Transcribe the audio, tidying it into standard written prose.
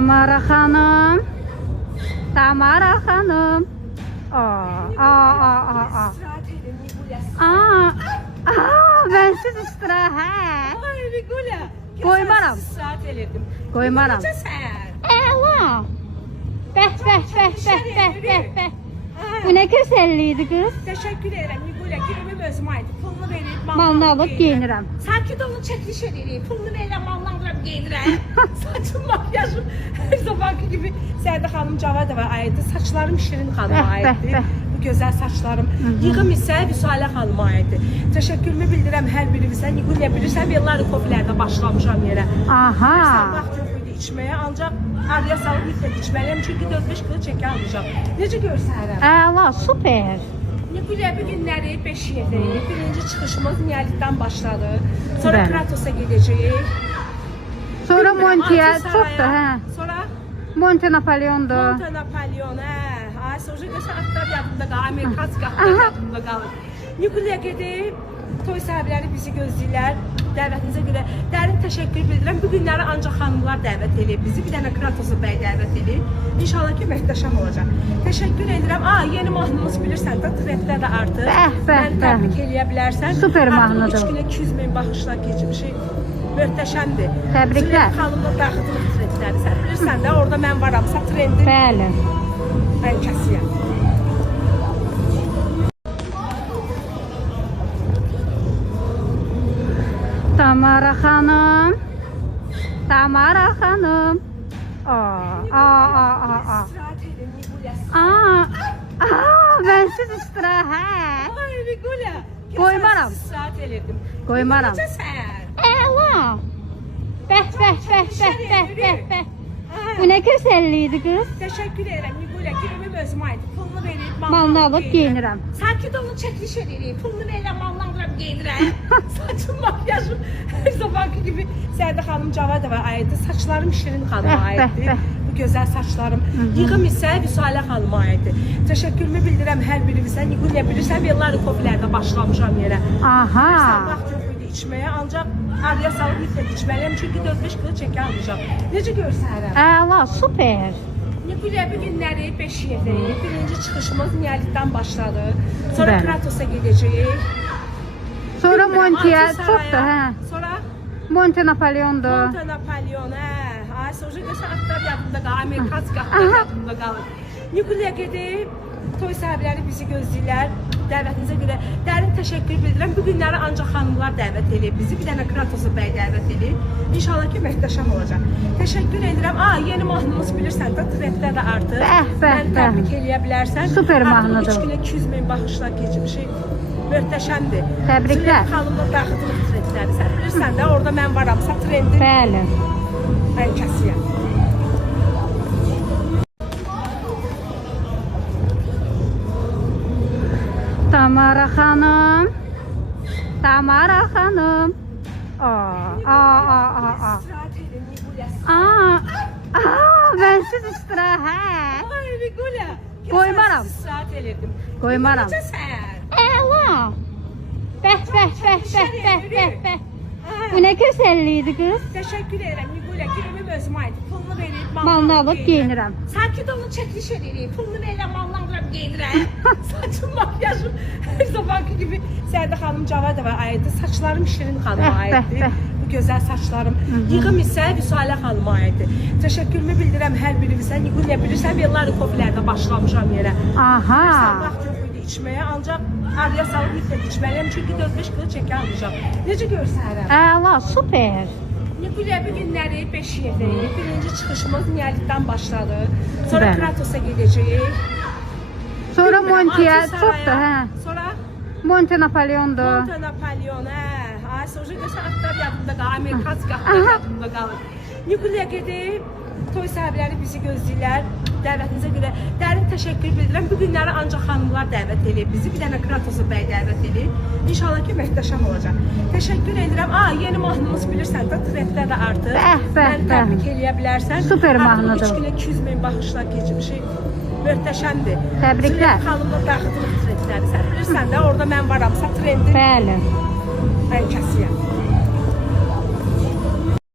Tamara Hanım. Tamara Hanım. Bensiz istirahət. Ay Nigula. Qoymaram. İstirahət elədim. Qoymaram. Necəsən? Əla. Bəh. Bu nə gözəlliyidir qız? Təşəkkür edirəm Nigula. Gülümüm özümə aid. Pulunu verib Malını alıb geyinirəm. Sanki də onu çəkiliş edirik. Pulunu verirəm, mallandırıb geyinirəm. Saçım, makyajım her zamanki gibi. Sərdə xanım Cavadova aiddir. Saçlarım Şirin xanıma aiddir. Bu gözəl saçlarım. Yığım isə Vüsalə xanıma aiddir. Təşəkkürümü bildirəm hər birinizə. Nigula bilirsən, yıllar kofilərdə başlamışam yerə. Aha. Vaxt yox idi içməyə, ancaq araya salıb mütləq içməliyəm. Çünki 4-5 kilo çəkə alacağım. Necə görsənirəm? Əla, super. Nigula bu günləri 5 yerdəyik. Birinci çıxışımız Niyalikdən başladı. Sonra Kratos'a gedəcəyik. Sonra Montiyə çoxdur, hə? Sonra Monte Napoleondur. Monte Napolyon, hə. Ay, sonra göstər atlar yadımda qalır. Amerikanski atlar yadımda qalır. Nigula'ya gedib, toy sahibləri bizi gözləyirlər. Dəvətinizə görə dərin təşəkkür bildirəm. Bu günləri ancaq xanımlar dəvət edib bizi. Bir dənə Kratos'u bəy dəvət edib. İnşallah ki, möhtəşəm olacaq. Təşəkkür edirəm. Yeni mahnımız bilirsən də, trendlər də artır. Məni təbrik eləyə bilərsən. Super mahnıdır. 3 günə 200 min baxışlar keçmişik. Möhtəşəmdir. Təbriklər. Xanımlar daxildir trendləri. Sən bilirsən də, orada mən varamsa trendin. Bəli. Mən kəsiyəm. Tamara Hanım. Tamara Hanım. İstirahət edin Nigula. Bensiz istirahət. Ay Nigula. Qoymaram. İstirahət elədim. Qoymaram. Necəsən? Əla. Bəh. Bu nə gözəlliyidir qız? Təşəkkür edirəm Nigula. Gülümüm özümə aid. Pulunu verib Malını alıb geyinirəm. Sanki də onu çəkiliş edirik. Pulunu verirəm, mallandırıb geyinirəm. Saçım, makyajım her zamanki gibi. Sərdə xanım Cavadova aiddir. Saçlarım Şirin xanıma aiddir. Bu gözəl saçlarım. Yığım isə Vüsalə xanıma aiddir. Təşəkkürümü bildirəm hər birinizə. Nigula bilirsən, yıllar kofilərdə başlamışam yerə. Aha. Vaxt yox idi içməyə, ancaq araya salıb mütləq içməliyəm. Çünki 4-5 kilo çəkə alacağım. Necə görsənirəm? Əla, super. Nigula bu günləri 5 yerdəyik. Birinci çıxışımız Niyalikdən başladı. Sonra Kratos'a gedəcəyik. Sonra Montiyə çoxdur, hə? Sonra Monte Napoleondur. Monte Napolyon, hə. Ay, sonra göstər atlar yadımda qalır. Amerikanski atlar yadımda qalır. Nigula'ya gedib, toy sahibləri bizi gözləyirlər. Dəvətinizə görə dərin təşəkkür bildirəm. Bu günləri ancaq xanımlar dəvət edib bizi. Bir dənə Kratos'u bəy dəvət edib. İnşallah ki, möhtəşəm olacaq. Təşəkkür edirəm. Yeni mahnımız bilirsən də, trendlər də artır. Məni təbrik eləyə bilərsən. Super mahnıdır. 3 günə 200 min baxışlar keçmişik. Möhtəşəmdir. Təbriklər. Xanımlar daxildir trendləri. Sən bilirsən də, orada mən varamsa trendin. Bəli. Mən kəsiyəm. Tamara Hanım. Tamara Hanım. İstirahət edin Nigula. Bensiz istirahət. Ay Nigula. Qoymaram. İstirahət elədim. Qoymaram. Necəsən? Əla. Bəh. Bu nə gözəlliyidir qız? Təşəkkür edirəm Nigula. Gülümüm özümə aid. Pulunu verib Malını alıb geyinirəm. Sanki də onu çəkiliş edirik. Pulunu verirəm, mallandırıb geyinirəm. Saçım, makyajım her zamanki gibi. Sərdə xanım Cavadova aiddir. Saçlarım Şirin xanıma aiddir. Bu gözəl saçlarım. Yığım isə Vüsalə xanıma aiddir. Təşəkkürümü bildirəm hər birinizə. Nigula bilirsən, yıllar kofilərdə başlamışam yerə. Aha. Vaxt yox idi içməyə, ancaq araya salıb mütləq içməliyəm. Çünki 4-5 kilo çəkə alacağım. Necə görsənirəm? Əla, super. Nigula bu günləri 5 yerdəyik. Birinci çıxışımız Niyalikdən başladı. Sonra Kratos'a gedəcəyik. Sonra Montiyə çoxdur, hə? Sonra Monte Napoleondur. Monte Napolyon, hə. Ay, sonra göstər atlar yadımda qalır. Amerikanski atlar yadımda qalır. Nigula'ya gedib, toy sahibləri bizi gözləyirlər. Dəvətinizə görə dərin təşəkkür bildirəm. Bu günləri ancaq xanımlar dəvət edib bizi. Bir dənə Kratos'u bəy dəvət edib. İnşallah ki, möhtəşəm olacaq. Təşəkkür edirəm. Yeni mahnımız bilirsən də, trendlər də artır. Məni təbrik eləyə bilərsən. Super mahnıdır. 3 günə 200 min baxışlar keçmişik. Möhtəşəmdir. Təbriklər. Xanımlar daxildir trendləri. Sən bilirsən də, orada mən varamsa trendin. Bəli. Mən kəsiyəm.